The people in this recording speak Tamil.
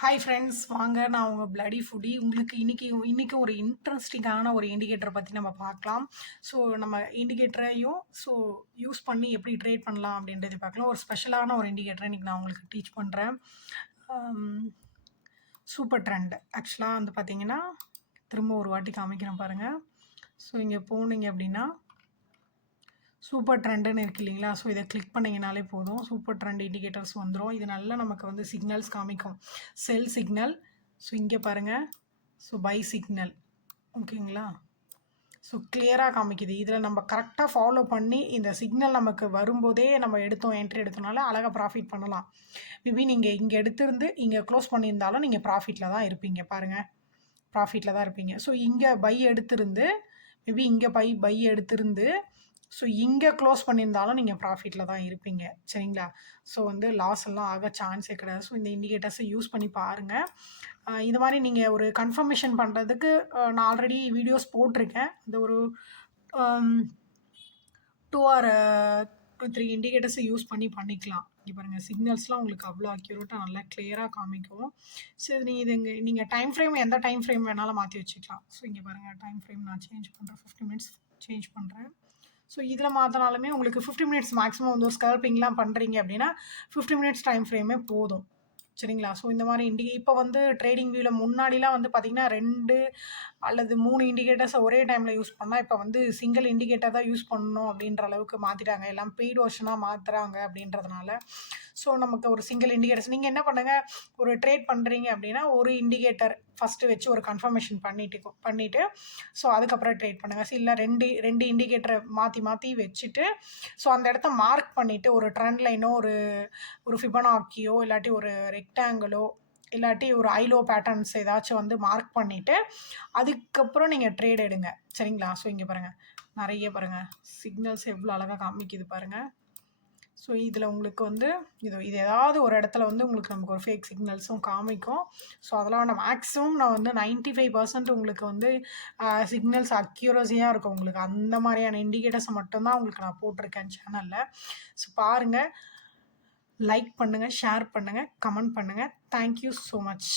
ஹாய் ஃப்ரெண்ட்ஸ், வாங்க நான் உங்கள் பிளடி ஃபுடி. உங்களுக்கு இன்னைக்கு ஒரு இன்ட்ரெஸ்டிங்கான ஒரு இண்டிகேட்டரை பற்றி நம்ம பார்க்கலாம். ஸோ நம்ம இண்டிகேட்டரையும் யூஸ் பண்ணி எப்படி ட்ரேட் பண்ணலாம் அப்படின்றத பார்க்கலாம். ஒரு ஸ்பெஷலான ஒரு இண்டிகேட்டரை இன்றைக்கி நான் உங்களுக்கு டீச் பண்ணுறேன். சூப்பர் ட்ரெண்ட் ஆக்சுவலாக வந்து பார்த்தீங்கன்னா, திரும்ப ஒரு வாட்டி காமிக்கிறேன் பாருங்கள். ஸோ இங்கே போனீங்க அப்படின்னா சூப்பர் ட்ரெண்டுன்னு இருக்கு இல்லைங்களா? ஸோ இதை கிளிக் பண்ணிங்கனாலே போதும். சூப்பர் ட்ரெண்ட் இண்டிகேட்டர்ஸ் வந்துடும். இது நல்லா நமக்கு வந்து சிக்னல்ஸ் காமிக்கும். செல் சிக்னல். ஸோ இங்கே பாருங்கள். So by signal. ஓகேங்களா? ஸோ கிளியராக காமிக்குது. இதில் நம்ம கரெக்டாக ஃபாலோ பண்ணி இந்த சிக்னல் நமக்கு வரும்போதே நம்ம என்ட்ரி எடுத்தோம்னால அழகாக ப்ராஃபிட் பண்ணலாம். மேபி நீங்கள் இங்கே எடுத்திருந்து இங்கே க்ளோஸ் பண்ணியிருந்தாலும் நீங்கள் ப்ராஃபிட்டில் தான் இருப்பீங்க. பாருங்கள், ப்ராஃபிட்டில் தான் இருப்பீங்க. ஸோ இங்கே பை எடுத்திருந்து மேபி இங்கே பை எடுத்திருந்து ஸோ இங்கே க்ளோஸ் பண்ணியிருந்தாலும் நீங்கள் ப்ராஃபிட்டில் தான் இருப்பீங்க. சரிங்களா? ஸோ வந்து லாஸ் எல்லாம் ஆக சான்ஸே கிடையாது. ஸோ இந்த இண்டிகேட்டர்ஸை யூஸ் பண்ணி பாருங்கள். இது மாதிரி நீங்கள் ஒரு கன்ஃபர்மேஷன் பண்ணுறதுக்கு நான் ஆல்ரெடி வீடியோஸ் போட்டிருக்கேன். இந்த ஒரு 2 or 3 இண்டிகேட்டர்ஸை யூஸ் பண்ணி பண்ணிக்கலாம். இங்கே பாருங்கள், சிக்னல்ஸ்லாம் உங்களுக்கு அவ்வளோ அக்யூரேட்டாக நல்லா கிளியராக காமிக்கும். ஸோ நீங்கள் டைம் ஃப்ரேம் எந்த டைம் ஃப்ரேம் வேணாலும் மாற்றி வச்சுக்கலாம். ஸோ இங்கே பாருங்கள், டைம் ஃப்ரேம் நான் சேஞ்ச் பண்ணுறேன். 50 மினிட்ஸ் சேஞ்ச் பண்ணுறேன். ஸோ இதில் மாற்றினாலுமே உங்களுக்கு 50 மினிட்ஸ் மேக்ஸிமம் வந்து ஒரு ஸ்கல்பிங்லாம் பண்ணுறீங்க அப்படின்னா 50 மினிட்ஸ் டைம் ஃப்ரேமே போதும். சரிங்களா? ஸோ இந்த மாதிரி இப்போ வந்து ட்ரேடிங் வியூவில் முன்னாடிலாம் வந்து பார்த்திங்கன்னா 2 அல்லது 3 இண்டிகேட்டர்ஸை ஒரே டைமில் யூஸ் பண்ணால் இப்போ வந்து சிங்கிள் இண்டிகேட்டர் தான் யூஸ் பண்ணணும் அப்படின்ற அளவுக்கு மாற்றிட்டாங்க. எல்லாம் பெய்டு வெர்ஷனாக மாற்றுறாங்க அப்படின்றதுனால. ஸோ நமக்கு ஒரு சிங்கிள் இண்டிகேட்டர்ஸ் நீங்கள் என்ன பண்ணுங்கள், ஒரு ட்ரேட் பண்ணுறீங்க அப்படின்னா ஒரு இண்டிகேட்டர் ஃபஸ்ட்டு வச்சு ஒரு கன்ஃபர்மேஷன் பண்ணிவிட்டு ஸோ அதுக்கப்புறம் ட்ரேட் பண்ணுங்கள். இல்லை ரெண்டு இண்டிகேட்டரை மாற்றி வச்சுட்டு ஸோ அந்த இடத்த மார்க் பண்ணிவிட்டு ஒரு ட்ரெண்ட் லைனோ ஒரு ஃபிபனாக்கியோ இல்லாட்டி ஒரு ரெக்டாங்கிளோ இல்லாட்டி ஒரு ஐலோ பேட்டர்ன்ஸ் ஏதாச்சும் வந்து மார்க் பண்ணிவிட்டு அதுக்கப்புறம் நீங்கள் ட்ரேட் எடுங்க. சரிங்களா? ஸோ இங்கே பாருங்கள், நிறைய பாருங்கள் சிக்னல்ஸ் எவ்வளோ அழகாக காமிக்குது பாருங்கள். ஸோ இதில் உங்களுக்கு வந்து இது ஏதாவது ஒரு இடத்துல வந்து உங்களுக்கு நமக்கு ஒரு ஃபேக் சிக்னல்ஸும் காமிக்கும். ஸோ அதெல்லாம் மேக்ஸிமம் நான் வந்து 95% உங்களுக்கு வந்து சிக்னல்ஸ் அக்யூரஸியாக இருக்கும். உங்களுக்கு அந்த மாதிரியான இண்டிகேட்டர்ஸை மட்டும்தான் உங்களுக்கு நான் போட்டிருக்கேன் சேனலில். ஸோ பாருங்கள், லைக் பண்ணுங்கள், ஷேர் பண்ணுங்கள், கமெண்ட் பண்ணுங்கள். Thank you so much.